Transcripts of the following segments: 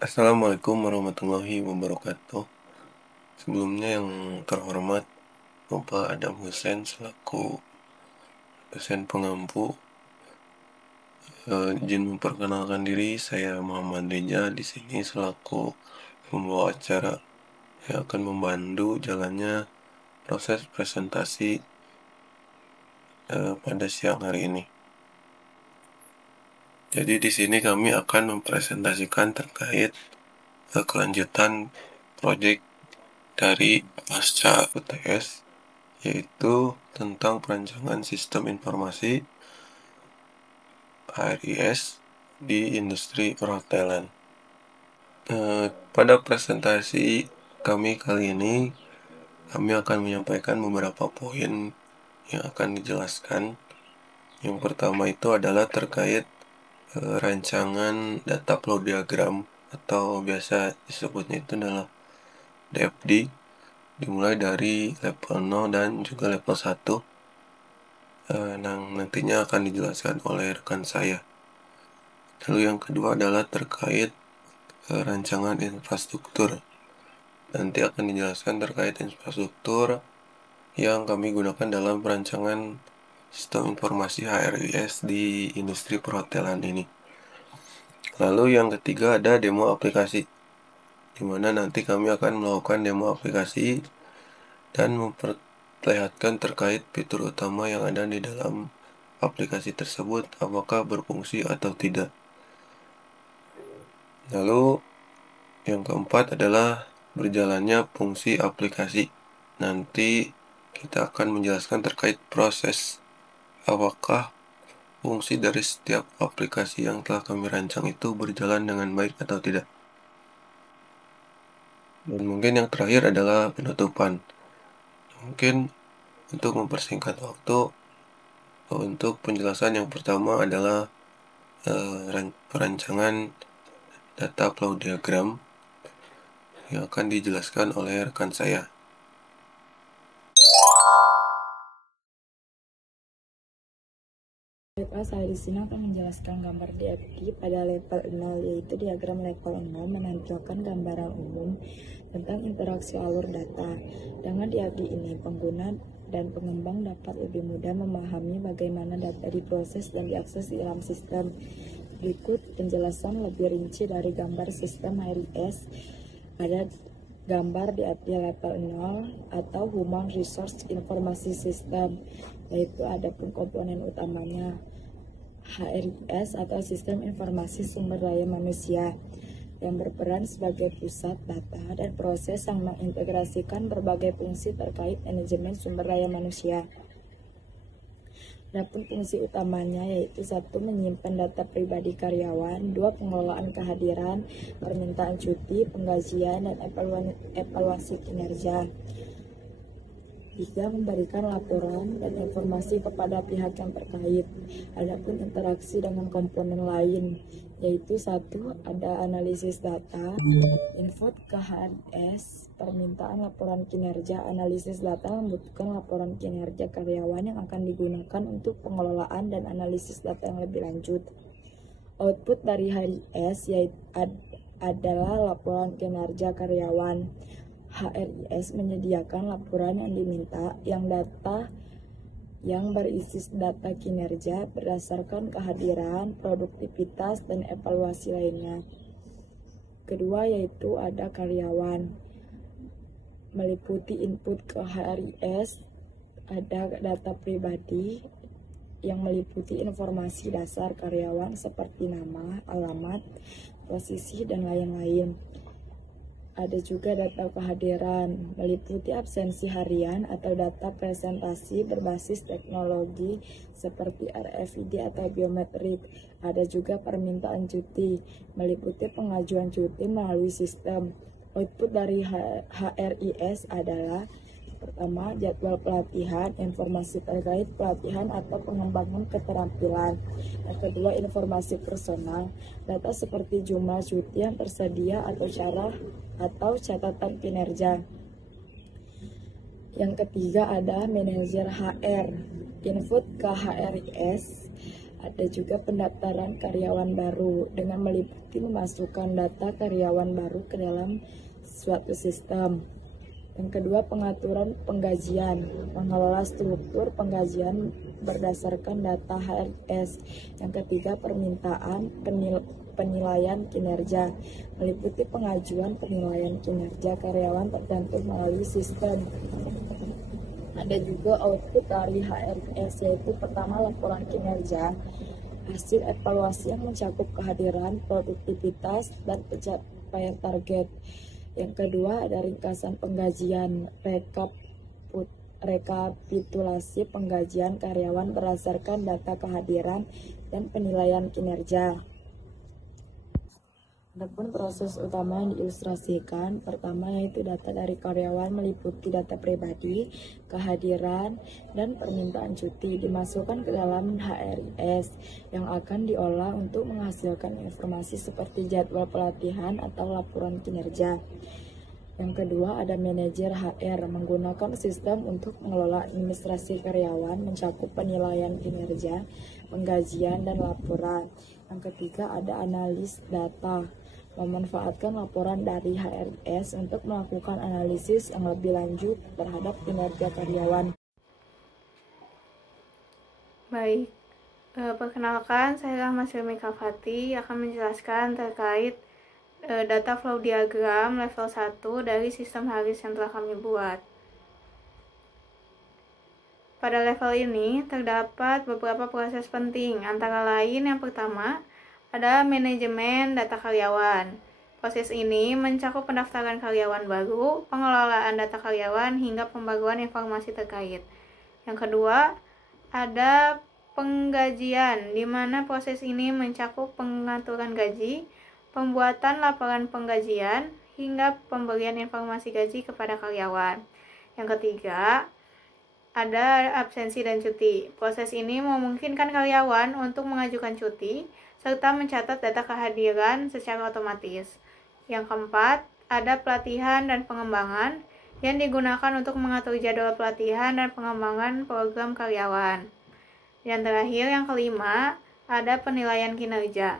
Assalamualaikum warahmatullahi wabarakatuh. Sebelumnya yang terhormat Bapak Adam Hussein selaku dosen pengampu, izin memperkenalkan diri, saya Muhammad Reja di sini selaku pembawa acara yang akan membantu jalannya proses presentasi pada siang hari ini. Jadi di sini kami akan mempresentasikan terkait kelanjutan proyek dari pasca UTS, yaitu tentang perancangan sistem informasi HRIS di industri perhotelan. Pada presentasi kami kali ini, kami akan menyampaikan beberapa poin yang akan dijelaskan. Yang pertama itu adalah terkait rancangan data flow diagram atau biasa disebutnya itu adalah DFD, dimulai dari level 0 dan juga level 1, yang nantinya akan dijelaskan oleh rekan saya. Lalu yang kedua adalah terkait rancangan infrastruktur. Nanti akan dijelaskan terkait infrastruktur yang kami gunakan dalam perancangan sistem informasi HRIS di industri perhotelan ini. Lalu yang ketiga ada demo aplikasi, di mana nanti kami akan melakukan demo aplikasi dan memperlihatkan terkait fitur utama yang ada di dalam aplikasi tersebut, apakah berfungsi atau tidak. Lalu yang keempat adalah berjalannya fungsi aplikasi. Nanti kita akan menjelaskan terkait proses, apakah fungsi dari setiap aplikasi yang telah kami rancang itu berjalan dengan baik atau tidak. Dan mungkin yang terakhir adalah penutupan. Mungkin untuk mempersingkat waktu, untuk penjelasan yang pertama adalah perancangan data flow diagram yang akan dijelaskan oleh rekan saya. Baiklah, saya di sini akan menjelaskan gambar DFD pada level 0, yaitu diagram level 0 menampilkan gambaran umum tentang interaksi alur data. Dengan DFD ini, pengguna dan pengembang dapat lebih mudah memahami bagaimana data diproses dan diakses di dalam sistem. Berikut penjelasan lebih rinci dari gambar sistem HRIS pada gambar DFD level 0 atau Human Resource Informasi System, yaitu ada komponen utamanya HRIS atau Sistem Informasi Sumber Daya Manusia yang berperan sebagai pusat data dan proses yang mengintegrasikan berbagai fungsi terkait manajemen sumber daya manusia. Adapun fungsi utamanya yaitu 1. Menyimpan data pribadi karyawan, 2. Pengelolaan kehadiran, permintaan cuti, penggajian, dan evaluasi kinerja, 3. Memberikan laporan dan informasi kepada pihak yang terkait. Adapun interaksi dengan komponen lain yaitu 1. Ada analisis data, input ke HRIS, permintaan laporan kinerja. Analisis data membutuhkan laporan kinerja karyawan yang akan digunakan untuk pengelolaan dan analisis data yang lebih lanjut. Output dari HRIS yaitu adalah laporan kinerja karyawan. HRIS menyediakan laporan yang diminta yang berisi data kinerja berdasarkan kehadiran, produktivitas, dan evaluasi lainnya. Kedua yaitu ada karyawan, meliputi input ke HRIS, ada data pribadi yang meliputi informasi dasar karyawan seperti nama, alamat, posisi, dan lain-lain. Ada juga data kehadiran, meliputi absensi harian atau data presentasi berbasis teknologi seperti RFID atau biometrik. Ada juga permintaan cuti, meliputi pengajuan cuti melalui sistem. Output dari HRIS adalah pertama, jadwal pelatihan, informasi terkait pelatihan atau pengembangan keterampilan. Yang kedua, informasi personal, data seperti jumlah cuti yang tersedia atau catatan kinerja. Yang ketiga ada manajer HR, input ke HRIS Ada juga pendaftaran karyawan baru dengan meliputi memasukkan data karyawan baru ke dalam suatu sistem. Yang kedua, pengaturan penggajian, mengelola struktur penggajian berdasarkan data HRS. Yang ketiga, permintaan penilaian kinerja, meliputi pengajuan penilaian kinerja karyawan tertentu melalui sistem. Ada juga output dari HRS, yaitu pertama laporan kinerja, hasil evaluasi yang mencakup kehadiran, produktivitas, dan pencapaian target. Yang kedua ada ringkasan penggajian, rekapitulasi penggajian karyawan berdasarkan data kehadiran dan penilaian kinerja. Adapun proses utama yang diilustrasikan, pertama yaitu data dari karyawan meliputi data pribadi, kehadiran, dan permintaan cuti dimasukkan ke dalam HRIS yang akan diolah untuk menghasilkan informasi seperti jadwal pelatihan atau laporan kinerja. Yang kedua ada manajer HR menggunakan sistem untuk mengelola administrasi karyawan mencakup penilaian kinerja, penggajian, dan laporan. Yang ketiga ada analis data memanfaatkan laporan dari HRS untuk melakukan analisis yang lebih lanjut terhadap kinerja karyawan. Baik, perkenalkan saya Mas Hilmi Kafati akan menjelaskan terkait data flow diagram level 1 dari sistem HRIS yang telah kami buat. Pada level ini terdapat beberapa proses penting, antara lain yang pertama ada manajemen data karyawan. Proses ini mencakup pendaftaran karyawan baru, pengelolaan data karyawan, hingga pembaruan informasi terkait. Yang kedua, ada penggajian, di mana proses ini mencakup pengaturan gaji, pembuatan laporan penggajian, hingga pemberian informasi gaji kepada karyawan. Yang ketiga, ada absensi dan cuti. Proses ini memungkinkan karyawan untuk mengajukan cuti serta mencatat data kehadiran secara otomatis. Yang keempat, ada pelatihan dan pengembangan yang digunakan untuk mengatur jadwal pelatihan dan pengembangan program karyawan. Yang terakhir, yang kelima, ada penilaian kinerja.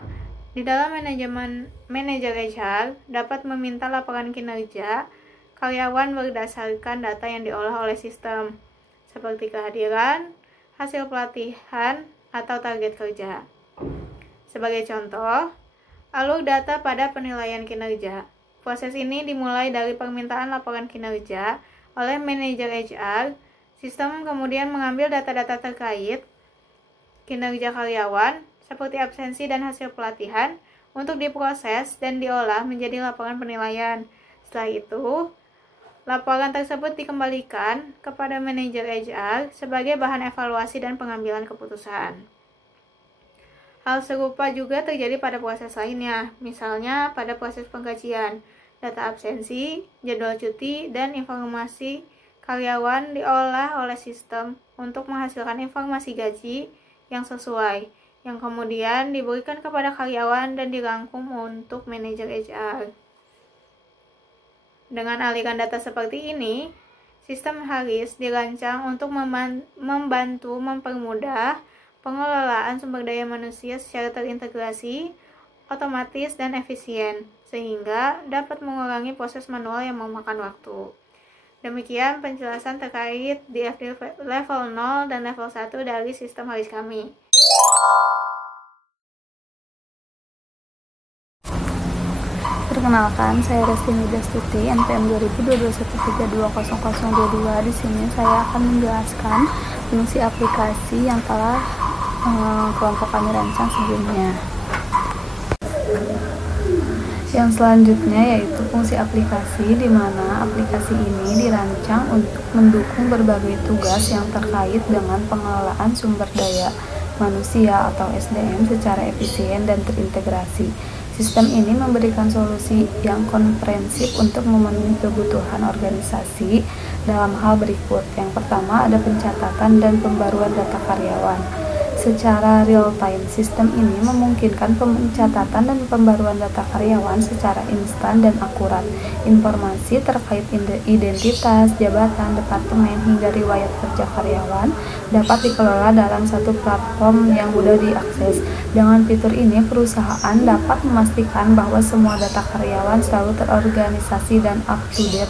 Di dalam manajer HR dapat meminta laporan kinerja karyawan berdasarkan data yang diolah oleh sistem, seperti kehadiran, hasil pelatihan, atau target kerja. Sebagai contoh, alur data pada penilaian kinerja. Proses ini dimulai dari permintaan laporan kinerja oleh manajer HR. Sistem kemudian mengambil data-data terkait kinerja karyawan, seperti absensi dan hasil pelatihan, untuk diproses dan diolah menjadi laporan penilaian. Setelah itu, laporan tersebut dikembalikan kepada manajer HR sebagai bahan evaluasi dan pengambilan keputusan. Hal serupa juga terjadi pada proses lainnya, misalnya pada proses penggajian. Data absensi, jadwal cuti, dan informasi karyawan diolah oleh sistem untuk menghasilkan informasi gaji yang sesuai, yang kemudian diberikan kepada karyawan dan dirangkum untuk manajer HR. Dengan aliran data seperti ini, sistem HRIS dirancang untuk membantu mempermudah pengelolaan sumber daya manusia secara terintegrasi, otomatis, dan efisien, sehingga dapat mengurangi proses manual yang memakan waktu. Demikian penjelasan terkait DFD level 0 dan level 1 dari sistem HRIS kami. Perkenalkan, saya Resti Midastuti, NPM 202213200022. Di sini saya akan menjelaskan fungsi aplikasi yang telah kelompok kami rancang sebelumnya. Yang selanjutnya yaitu fungsi aplikasi, di mana aplikasi ini dirancang untuk mendukung berbagai tugas yang terkait dengan pengelolaan sumber daya manusia atau SDM secara efisien dan terintegrasi. Sistem ini memberikan solusi yang komprehensif untuk memenuhi kebutuhan organisasi dalam hal berikut. Yang pertama ada pencatatan dan pembaruan data karyawan. secara real-time. Sistem ini memungkinkan pencatatan dan pembaruan data karyawan secara instan dan akurat. Informasi terkait identitas, jabatan, departemen, hingga riwayat kerja karyawan dapat dikelola dalam satu platform yang mudah diakses. Dengan fitur ini, perusahaan dapat memastikan bahwa semua data karyawan selalu terorganisasi dan up-to-date.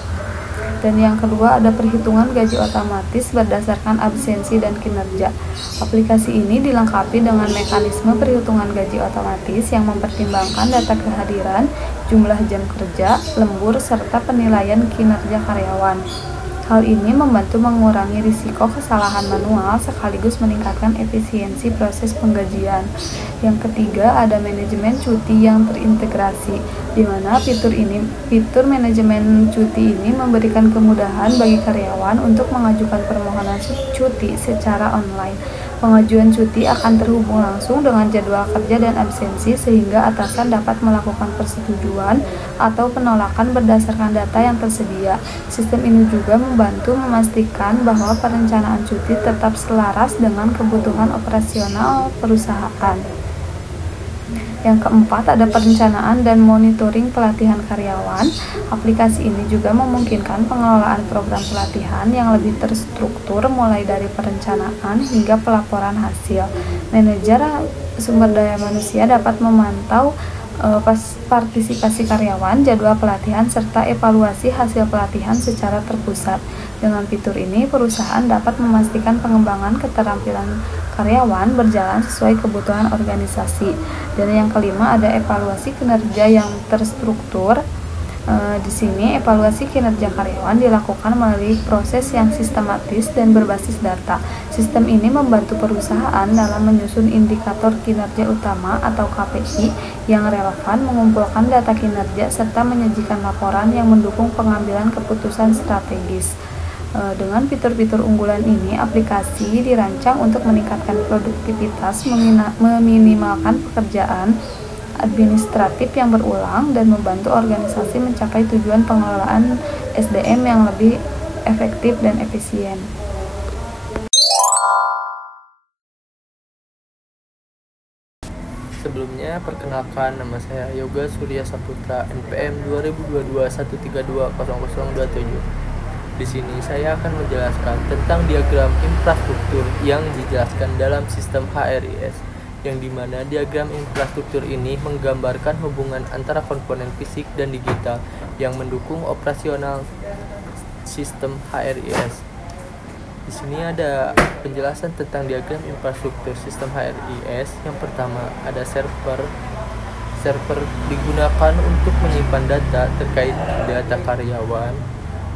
Dan yang kedua ada perhitungan gaji otomatis berdasarkan absensi dan kinerja. Aplikasi ini dilengkapi dengan mekanisme perhitungan gaji otomatis yang mempertimbangkan data kehadiran, jumlah jam kerja, lembur, serta penilaian kinerja karyawan. Hal ini membantu mengurangi risiko kesalahan manual sekaligus meningkatkan efisiensi proses penggajian. Yang ketiga ada manajemen cuti yang terintegrasi, di mana fitur manajemen cuti ini memberikan kemudahan bagi karyawan untuk mengajukan permohonan cuti secara online. Pengajuan cuti akan terhubung langsung dengan jadwal kerja dan absensi sehingga atasan dapat melakukan persetujuan atau penolakan berdasarkan data yang tersedia. Sistem ini juga membantu memastikan bahwa perencanaan cuti tetap selaras dengan kebutuhan operasional perusahaan. Yang keempat ada perencanaan dan monitoring pelatihan karyawan. Aplikasi ini juga memungkinkan pengelolaan program pelatihan yang lebih terstruktur mulai dari perencanaan hingga pelaporan hasil. Manajer sumber daya manusia dapat memantau partisipasi karyawan, jadwal pelatihan, serta evaluasi hasil pelatihan secara terpusat. Dengan fitur ini, perusahaan dapat memastikan pengembangan keterampilan karyawan berjalan sesuai kebutuhan organisasi. Dan yang kelima ada evaluasi kinerja yang terstruktur. Di sini evaluasi kinerja karyawan dilakukan melalui proses yang sistematis dan berbasis data. Sistem ini membantu perusahaan dalam menyusun indikator kinerja utama atau KPI yang relevan, mengumpulkan data kinerja, serta menyajikan laporan yang mendukung pengambilan keputusan strategis. Dengan fitur-fitur unggulan ini, aplikasi dirancang untuk meningkatkan produktivitas, meminimalkan pekerjaan administratif yang berulang, dan membantu organisasi mencapai tujuan pengelolaan SDM yang lebih efektif dan efisien. Sebelumnya, perkenalkan, nama saya Yoga Surya Saputra, NPM 2021-132-0027. Di sini saya akan menjelaskan tentang diagram infrastruktur yang dijelaskan dalam sistem HRIS, yang dimana diagram infrastruktur ini menggambarkan hubungan antara komponen fisik dan digital yang mendukung operasional sistem HRIS. Di sini ada penjelasan tentang diagram infrastruktur sistem HRIS. Yang pertama ada server. Server digunakan untuk menyimpan data terkait data karyawan,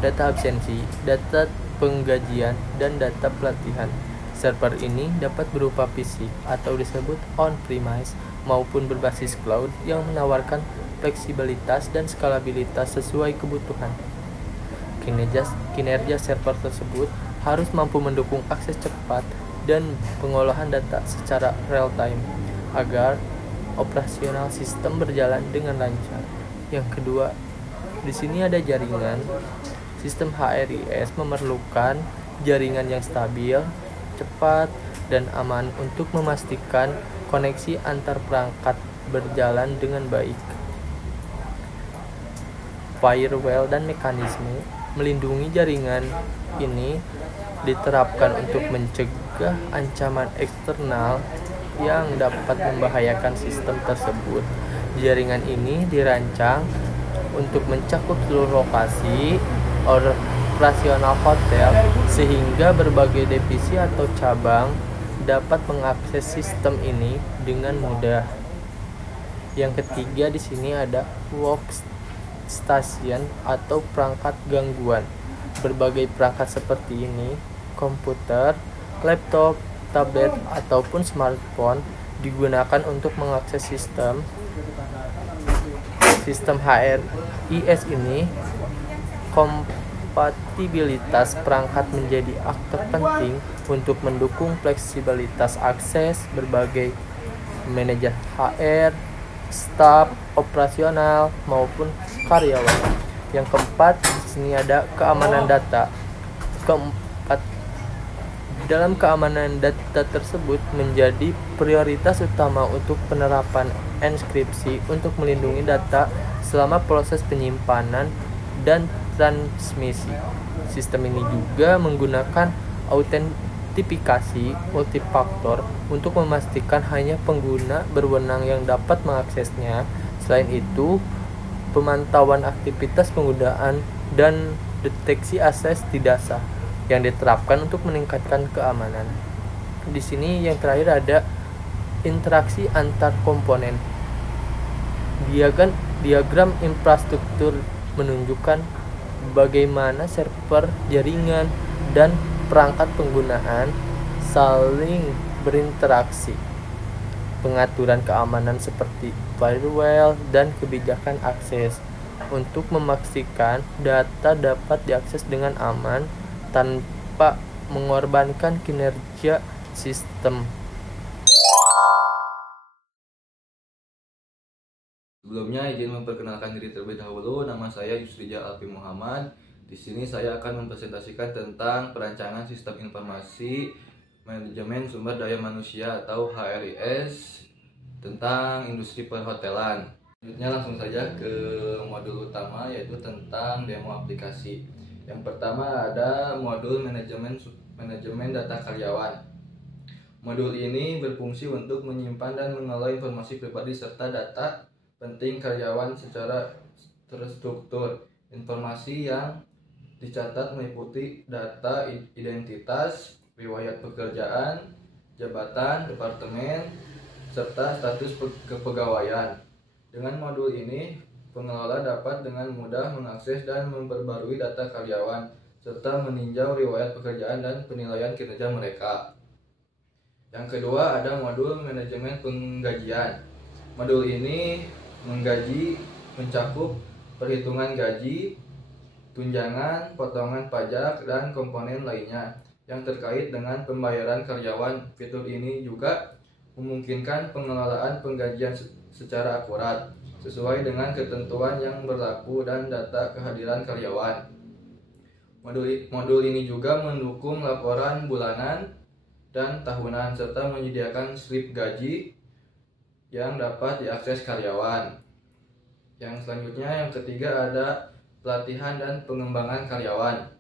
data absensi, data penggajian, dan data pelatihan. Server ini dapat berupa fisik atau disebut on-premise maupun berbasis cloud yang menawarkan fleksibilitas dan skalabilitas sesuai kebutuhan. Kinerja server tersebut harus mampu mendukung akses cepat dan pengolahan data secara real time agar operasional sistem berjalan dengan lancar. Yang kedua, di sini ada jaringan. Sistem HRIS memerlukan jaringan yang stabil, cepat, dan aman untuk memastikan koneksi antar perangkat berjalan dengan baik. Firewall dan mekanisme melindungi jaringan ini diterapkan untuk mencegah ancaman eksternal yang dapat membahayakan sistem tersebut. Jaringan ini dirancang untuk mencakup seluruh lokasi operasional hotel sehingga berbagai divisi atau cabang dapat mengakses sistem ini dengan mudah. Yang ketiga di sini ada workstation atau perangkat gangguan. Berbagai perangkat seperti ini, komputer, laptop, tablet, ataupun smartphone digunakan untuk mengakses sistem HRIS ini. Kompatibilitas perangkat menjadi aktor penting untuk mendukung fleksibilitas akses berbagai manajer HR, staf operasional maupun karyawan. Yang keempat, di sini ada keamanan data. Dalam keamanan data tersebut menjadi prioritas utama untuk penerapan enkripsi untuk melindungi data selama proses penyimpanan dan transmisi. Sistem ini juga menggunakan autentifikasi multifaktor untuk memastikan hanya pengguna berwenang yang dapat mengaksesnya. Selain itu, pemantauan aktivitas penggunaan dan deteksi akses di dasar yang diterapkan untuk meningkatkan keamanan. Di sini yang terakhir ada interaksi antar komponen. Diagram infrastruktur menunjukkan bagaimana server, jaringan, dan perangkat penggunaan saling berinteraksi. Pengaturan keamanan seperti firewall dan kebijakan akses untuk memastikan data dapat diakses dengan aman tanpa mengorbankan kinerja sistem. Sebelumnya izin memperkenalkan diri terlebih dahulu. Nama saya Yusrija Alfi Muhammad. Di sini saya akan mempresentasikan tentang perancangan sistem informasi manajemen sumber daya manusia atau HRIS tentang industri perhotelan. Selanjutnya langsung saja ke modul utama, yaitu tentang demo aplikasi. Yang pertama ada modul manajemen data karyawan. Modul ini berfungsi untuk menyimpan dan mengelola informasi pribadi serta data penting karyawan secara terstruktur. Informasi yang dicatat meliputi data identitas, riwayat pekerjaan, jabatan, departemen, serta status kepegawaian. Dengan modul ini, pengelola dapat dengan mudah mengakses dan memperbarui data karyawan, serta meninjau riwayat pekerjaan dan penilaian kinerja mereka. Yang kedua ada modul manajemen penggajian. Modul ini mencakup perhitungan gaji, tunjangan, potongan pajak, dan komponen lainnya yang terkait dengan pembayaran karyawan. Fitur ini juga memungkinkan pengelolaan penggajian secara akurat, sesuai dengan ketentuan yang berlaku dan data kehadiran karyawan. Modul ini juga mendukung laporan bulanan dan tahunan serta menyediakan slip gaji yang dapat diakses karyawan. Yang selanjutnya, yang ketiga ada pelatihan dan pengembangan karyawan.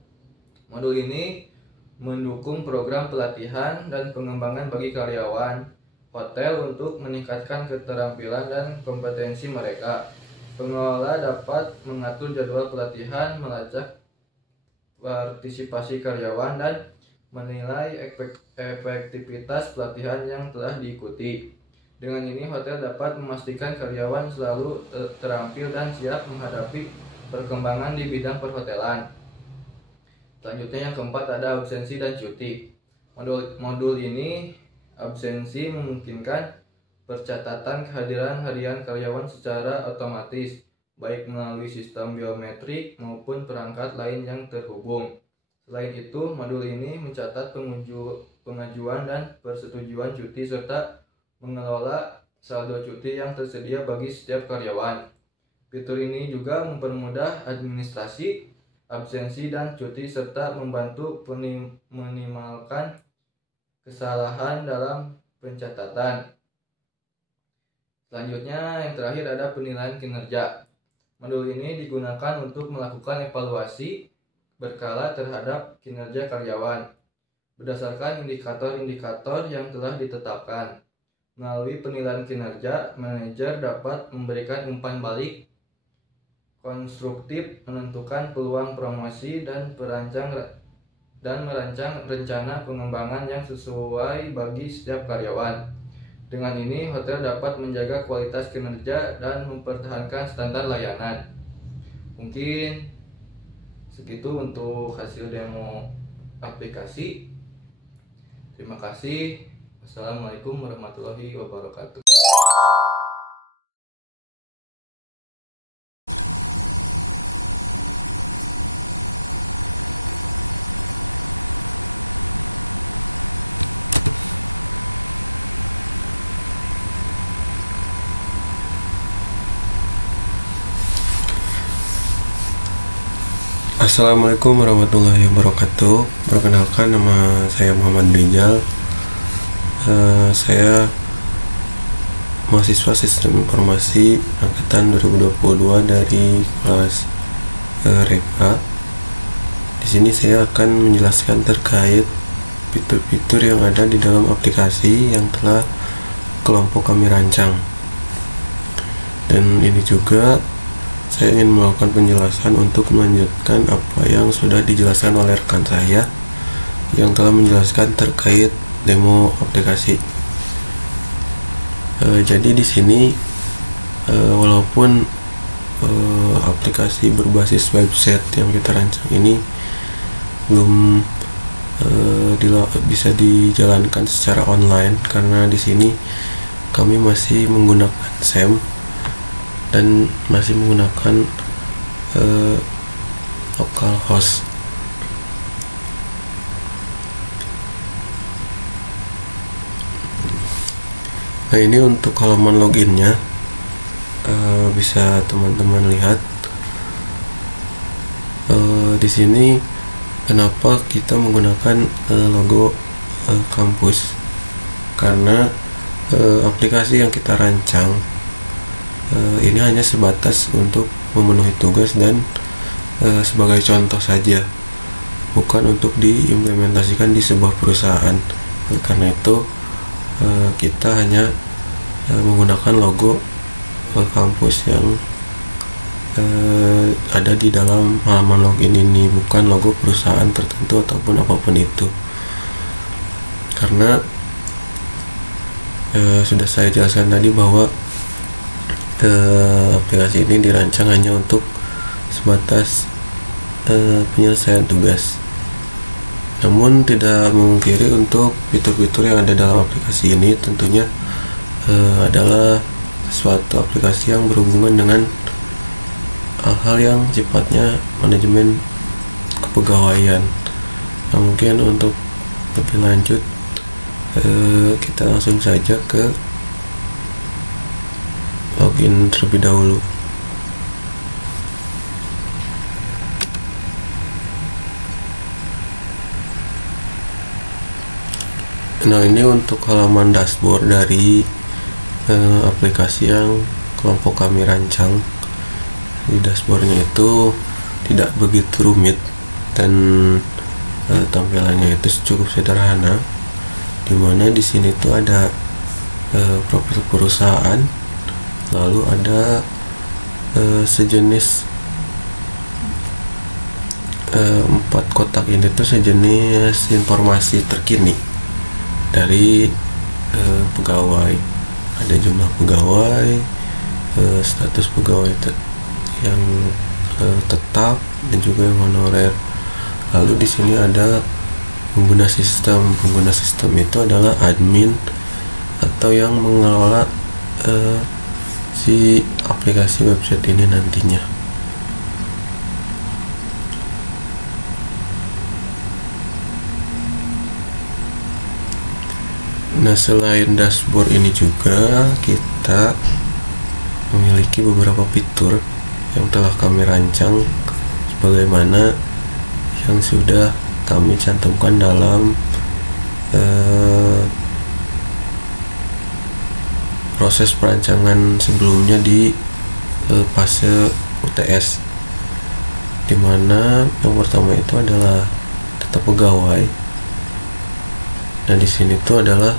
Modul ini mendukung program pelatihan dan pengembangan bagi karyawan hotel untuk meningkatkan keterampilan dan kompetensi mereka. Pengelola dapat mengatur jadwal pelatihan, melacak partisipasi karyawan, dan menilai efektivitas pelatihan yang telah diikuti. Dengan ini, hotel dapat memastikan karyawan selalu terampil dan siap menghadapi perkembangan di bidang perhotelan. Selanjutnya yang keempat ada absensi dan cuti. Modul ini absensi memungkinkan percatatan kehadiran harian karyawan secara otomatis, baik melalui sistem biometrik maupun perangkat lain yang terhubung. Selain itu, modul ini mencatat pengajuan dan persetujuan cuti serta mengelola saldo cuti yang tersedia bagi setiap karyawan. Fitur ini juga mempermudah administrasi absensi dan cuti serta membantu minimalkan kesalahan dalam pencatatan. Selanjutnya yang terakhir ada penilaian kinerja. Modul ini digunakan untuk melakukan evaluasi berkala terhadap kinerja karyawan berdasarkan indikator-indikator yang telah ditetapkan. Melalui penilaian kinerja, manajer dapat memberikan umpan balik konstruktif, menentukan peluang promosi, dan merancang rencana pengembangan yang sesuai bagi setiap karyawan. Dengan ini, hotel dapat menjaga kualitas kinerja dan mempertahankan standar layanan. Mungkin segitu untuk hasil demo aplikasi. Terima kasih. Wassalamualaikum warahmatullahi wabarakatuh. Assalamualaikum warahmatullahi wabarakatuh. Perkenalkan, nama saya Muhammad Rizal. Saya mahasiswa Sistem Informasi angkatan 2022 dari kelas REPA. Di sini saya akan menjelaskan terkait fitur-fitur yang ada di dalam aplikasi yang telah kelompok kami rancang. Dan ini juga saya ingin melakukan penjelasan untuk melanjutkan apa yang sudah dijelaskan oleh rekan saya yang telah menjelaskan terkait demo aplikasi. Jadi di sini walaupun aplikasi berbasis website yang kita rancang ini belum bisa dijalankan secara online, karena di sini kami masih menggunakan SAM dan masih menggunakan localhost. Nah, ini untuk halaman loginnya, bisa teman-teman lihat. Di sini kenapa kita menggunakan logo kampus, karena aplikasi yang kita rancang ini hanya sebatas untuk memenuhi tugas dan sebagai contoh saja, bukan untuk diimplementasikan di sebuah perusahaan. Karena itu kita hanya menggunakan logo kampus yang ada di dalam halaman login ini, bukan logo perusahaan tertentu ataupun apapun itu. Karena sudah saya jelaskan tadi bahwa aplikasi ini dirancang hanya untuk sebatas penyelesaian tugas. Namun tidak memungkiri untuk fitur-fitur yang ada dalam aplikasi ini tentunya adalah suatu aplikasi yang berhubungan dengan hal-hal yang sifatnya manajemen kepegawaian. Nah, mungkin untuk lebih lanjut kita langsung saja ke login terlebih dahulu. Nah, ini untuk halaman dashboard dari aplikasi yang kelompok kami rancang. Di dashboardnya itu tidak begitu rumit dan tampilannya itu cukup sederhana, dimana di sini tuh ada profil perusahaan, lalu ada sejenis 4 kotak ini tuh sejenis informasi terkini dari pegawai. Ada jumlah pegawai, status pegawai yang tetap dan juga yang honorer. Lalu di sini ada pengguna sistem. Pengguna sistem itu adalah admin atau yang mengelola si aplikasi website ini nantinya. Nah, selain dashboard ini juga kita memiliki beberapa fitur yang telah kami rancang sebagaimana yang sudah kami cantumkan dalam proses perancangan sebelumnya di fase UTS, dimana yang pertama itu adalah data pegawai. Nah, di sini tuh adalah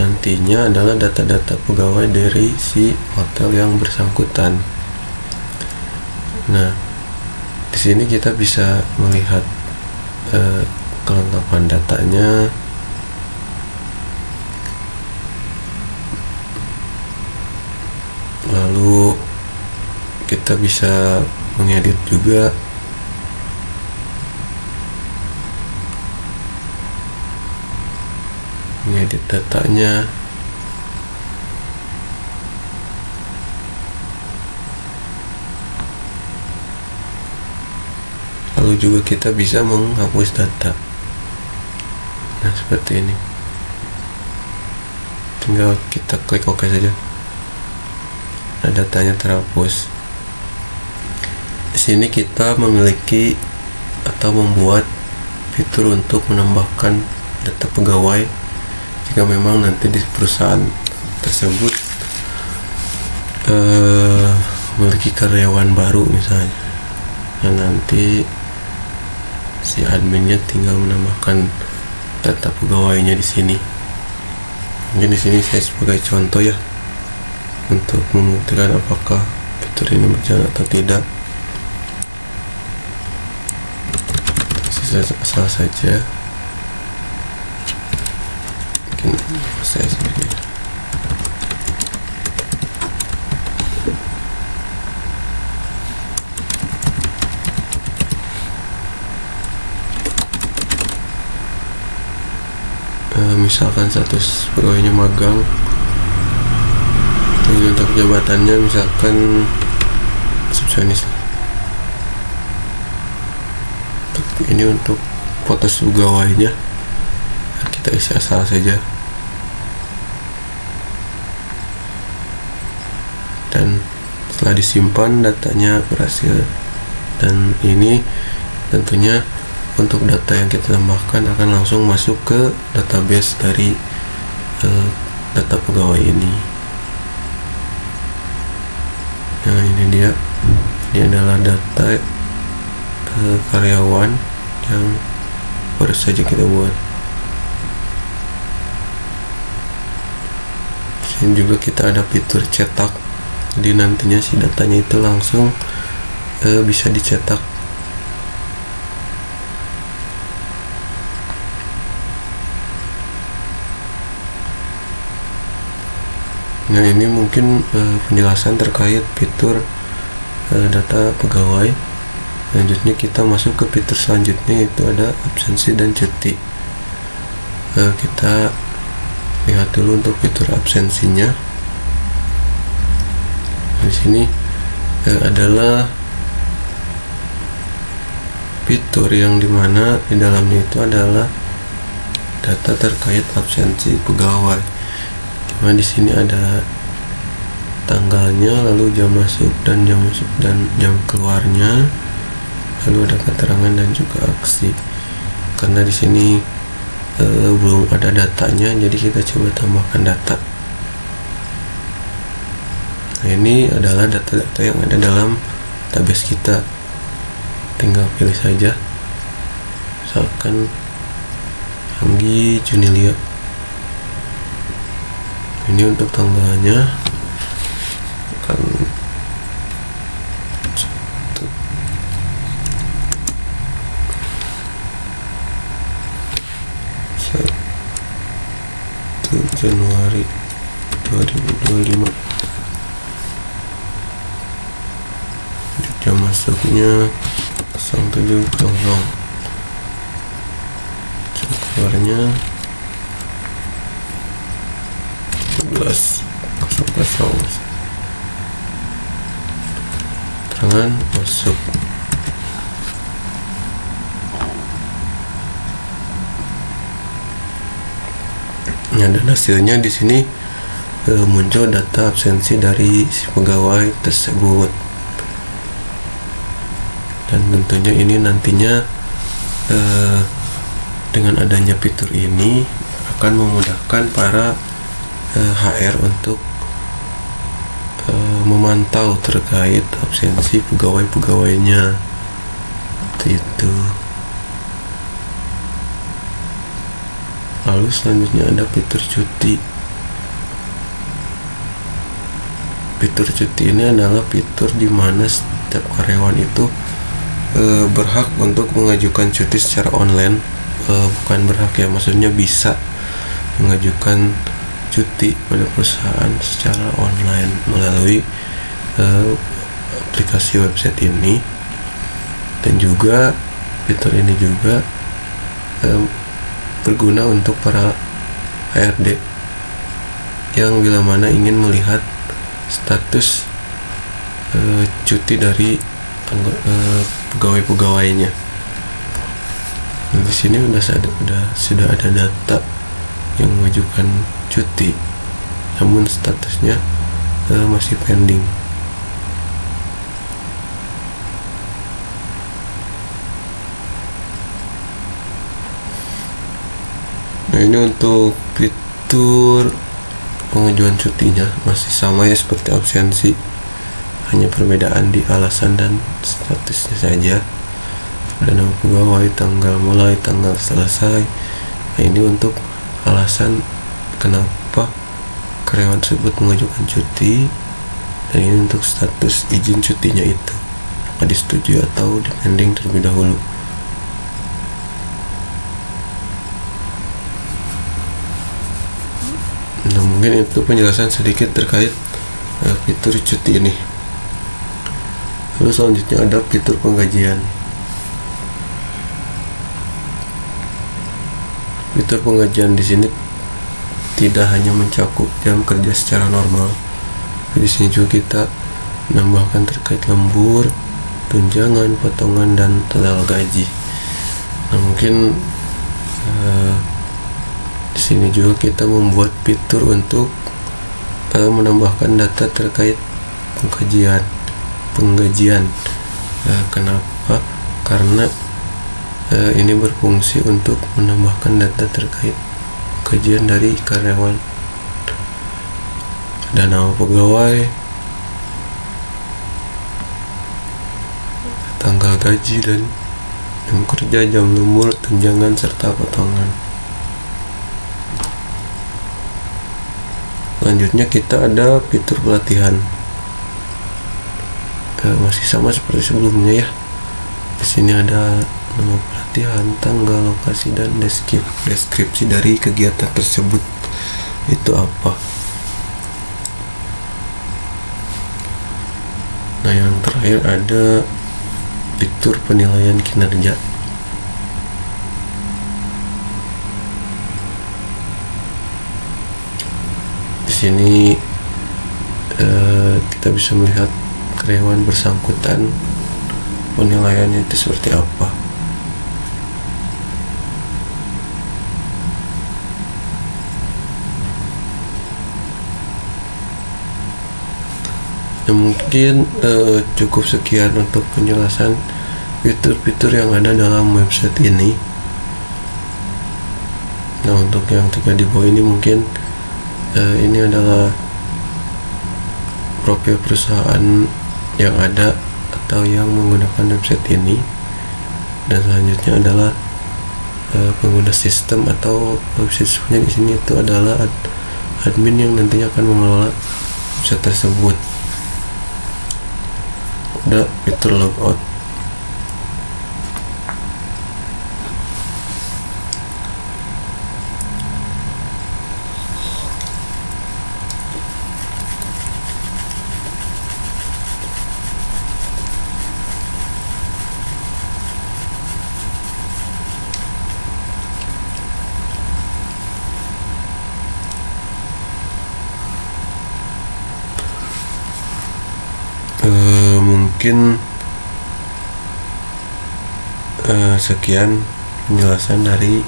nantinya adalah data-data pegawai dari si hotel yang bersangkutan. Nah, di sini kita bisa melihat kelengkapan datanya, lalu kita bisa mengedit juga. Mengedit datanya, lalu juga kita bisa menghapus data. Nah, seperti ini. Tinggal kita klik OK saja. Nah, datanya terhapus. Di sini kita memiliki atau membuat fitur untuk menambahkan data pegawai jika memang nanti di perusahaan tersebut memiliki karyawan baru misalnya. Nah, nanti si adminnya tinggal menambahkan data pegawainya di sini. Mungkin di sini saya sebagai contoh ya untuk membuktikan apakah fitur ini berjalan atau tidak. Asal saja mungkin saya sendiri. Misalkan status pegawainya magang, ini untuk jabatannya misalkan resepsionis. Ini untuk foto pegawainya kita isi asal saja, dan setelah disimpan datanya berhasil. Dan ini tentunya untuk data yang kita tambahkan akan langsung masuk ke database dari data pegawai ini. Nah, ini dia. Ini adalah data karyawan yang baru saja kita buat. Sini juga kita ada fitur cetak, jadi nantinya si datanya itu langsung bisa dicetak. Nah, ini mungkin penjelasan terkait fitur data pegawai. Selanjutnya kita masuk ke fitur selanjutnya, yaitu ada absensi dan cuti. Kita lihat dulu untuk fitur absensinya. Di sini adalah fitur yang dimana di dalamnya itu adalah data terkait absensi pegawai. Dimana di sini ada tanggalnya, lalu jam masuk dan jam keluarnya, lalu ada keterangan dan juga aksi. Karena di sini belum ada datanya, jadi kita coba tambahkan data. Nah, ini adalah data-data yang ada dalam database kita. Tinggal pilih saja, misalkan Anggi Junilia. Ini untuk tanggalnya kan 1 Januari 2025. Jam masuknya 07.00, jam keluarnya 17.00. Keterangan masuk. Nah, dan hasilnya di sini muncul data absensi dari si pegawai tersebut. Dan tentunya ini nantinya dengan adanya fitur ini akan memudahkan para HR untuk memantau terkait absensi pegawai-pegawainya. Itu. Lalu selanjutnya ada fitur cuti. Fitur cuti ini adalah fitur di mana setiap karyawan itu berhak untuk mengajukan cuti secara online. Bukan berhak ya, maksudnya bisa mengajukan cuti pada perusahaan secara online melalui aplikasi website ini. Dan juga fitur ini juga berguna untuk para HRD yang bila mana ingin melihat status cuti dari pegawai-pegawainya. Di sini sudah ada data yang mengajukan cuti, namun statusnya masih pending. Nah, ini untuk fitur pengajuan cutinya masih sama ya seperti absensi, hanya perbedaan di alasan dan statusnya saja. Ada nama pegawai, tanggal mulai, tanggal selesai. Nah, ini untuk alasan kenapa karyawan tersebut mengajukan cuti, dan ini untuk status izin cutinya itu apakah disetujui atau dipending terlebih dahulu. Nah, mungkin itu penjelasan sedikit terkait fitur cuti ini. Lalu selanjutnya ada fitur penggajian. Fitur penggajian di sini tidak hanya mencakup jam kerja secara normal, di sini juga kita menambahkan terkait lembur, tunjangan, potongan, dan total gaji. Nah, mungkin di sini juga kita membuat fitur untuk menambahkan data terkait penggajian. Kenapa? Karena ini berfungsi untuk menambahkan data terkait penggajian dari karyawan. Ada nama pegawai, tanggal gaji, dan jam kerja, jam lembur, tunjangan, serta potongan. Selanjutnya kita ada fitur pelatihan. Masih sama seperti sebelumnya ya. Di sini ada nama pelatihan, tanggal, lokasi, dan deskripsi dari kegiatan tersebut itu apa. Nah, yang terakhir ada fitur penilaian kinerja. Di sini kita bisa melihat karyawan bersangkutan, penilaiannya itu seperti apa. Ya, mungkin cukup sekian untuk penjelasan fitur-fitur yang ada dalam website ini. Nah, untuk yang 3 di bawah ini mungkin ini adalah profil perusahaan yang ada atau yang menggunakan website ini, dan selanjutnya adalah pengguna sistem atau website-nya. Di sini itu adalah admin yang nantinya akan mengelola website tersebut. Ada fitur logout. Mungkin sekian penjelasan dari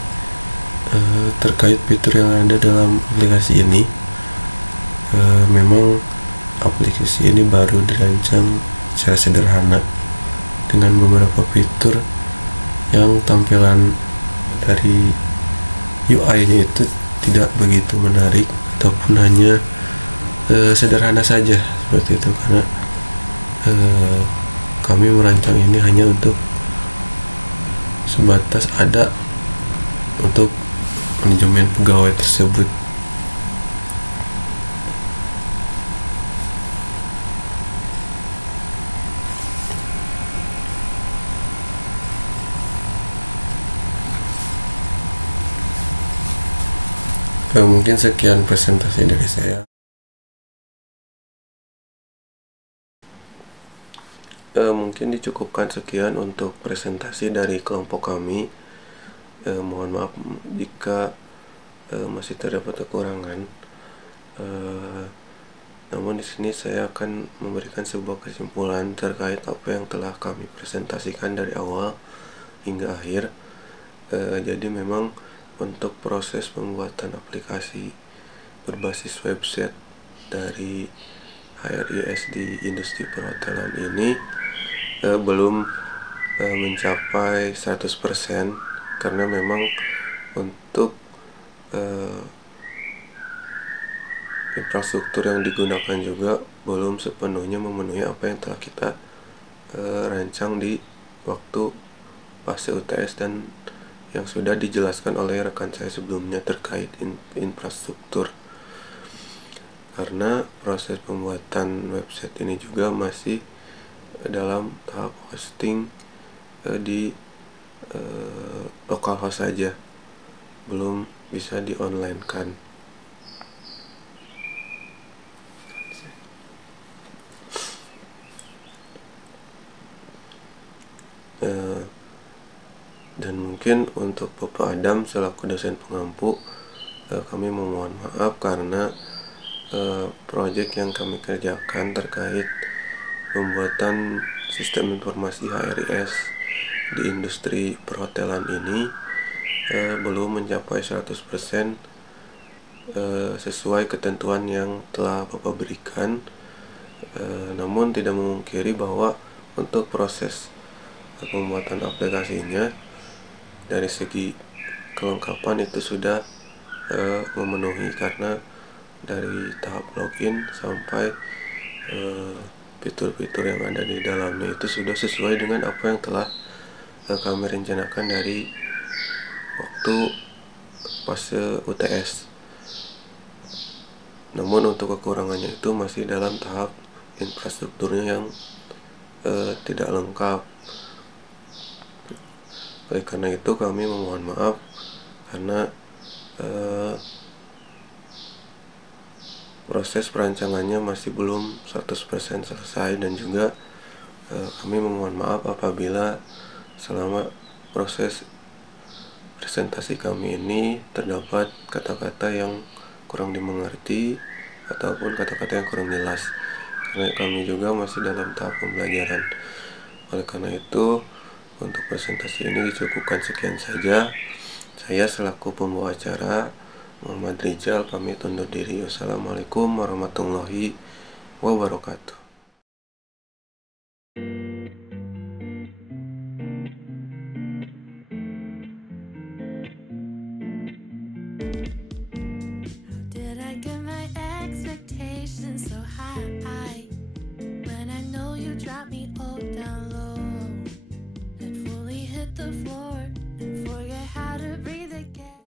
terkait fitur yang ada dalam aplikasi ini. Memang aplikasi ini baru dirancang secara sederhana dengan beberapa fitur yang tampilan dari UI-nya itu tidak begitu menarik ataupun hanya sederhana saja seperti itu, karena kami merancang ini hanya untuk sebatas ada untuk manajemen pegawai tersebut. Mungkin sekian presentasi dari saya. Mungkin dicukupkan sekian untuk presentasi dari kelompok kami. Mohon maaf jika masih terdapat kekurangan. Namun di sini saya akan memberikan sebuah kesimpulan terkait apa yang telah kami presentasikan dari awal hingga akhir. Jadi memang untuk proses pembuatan aplikasi berbasis website dari HRIS di industri perhotelan ini belum mencapai 100%, karena memang untuk infrastruktur yang digunakan juga belum sepenuhnya memenuhi apa yang telah kita rancang di waktu fase UTS dan yang sudah dijelaskan oleh rekan saya sebelumnya terkait infrastruktur. Karena proses pembuatan website ini juga masih dalam tahap hosting di localhost saja, belum bisa di online kan. Dan mungkin untuk Bapak Adam selaku dosen pengampu, kami memohon maaf karena proyek yang kami kerjakan terkait pembuatan sistem informasi HRIS di industri perhotelan ini belum mencapai 100% sesuai ketentuan yang telah Bapak berikan. Namun tidak memungkiri bahwa untuk proses pembuatan aplikasinya dari segi kelengkapan itu sudah memenuhi, karena dari tahap login sampai fitur-fitur yang ada di dalamnya itu sudah sesuai dengan apa yang telah kami rencanakan dari waktu fase UTS. Namun untuk kekurangannya itu masih dalam tahap infrastrukturnya yang tidak lengkap. Oleh karena itu kami memohon maaf karena proses perancangannya masih belum 100% selesai, dan juga kami memohon maaf apabila selama proses presentasi kami ini terdapat kata-kata yang kurang dimengerti ataupun kata-kata yang kurang jelas, karena kami juga masih dalam tahap pembelajaran. Oleh karena itu untuk presentasi ini dicukupkan sekian saja. Saya selaku pembawa acara Muhammad Rizal pamit undur diri. Wassalamualaikum warahmatullahi wabarakatuh. Did I get my expectations so high when I know you dropped me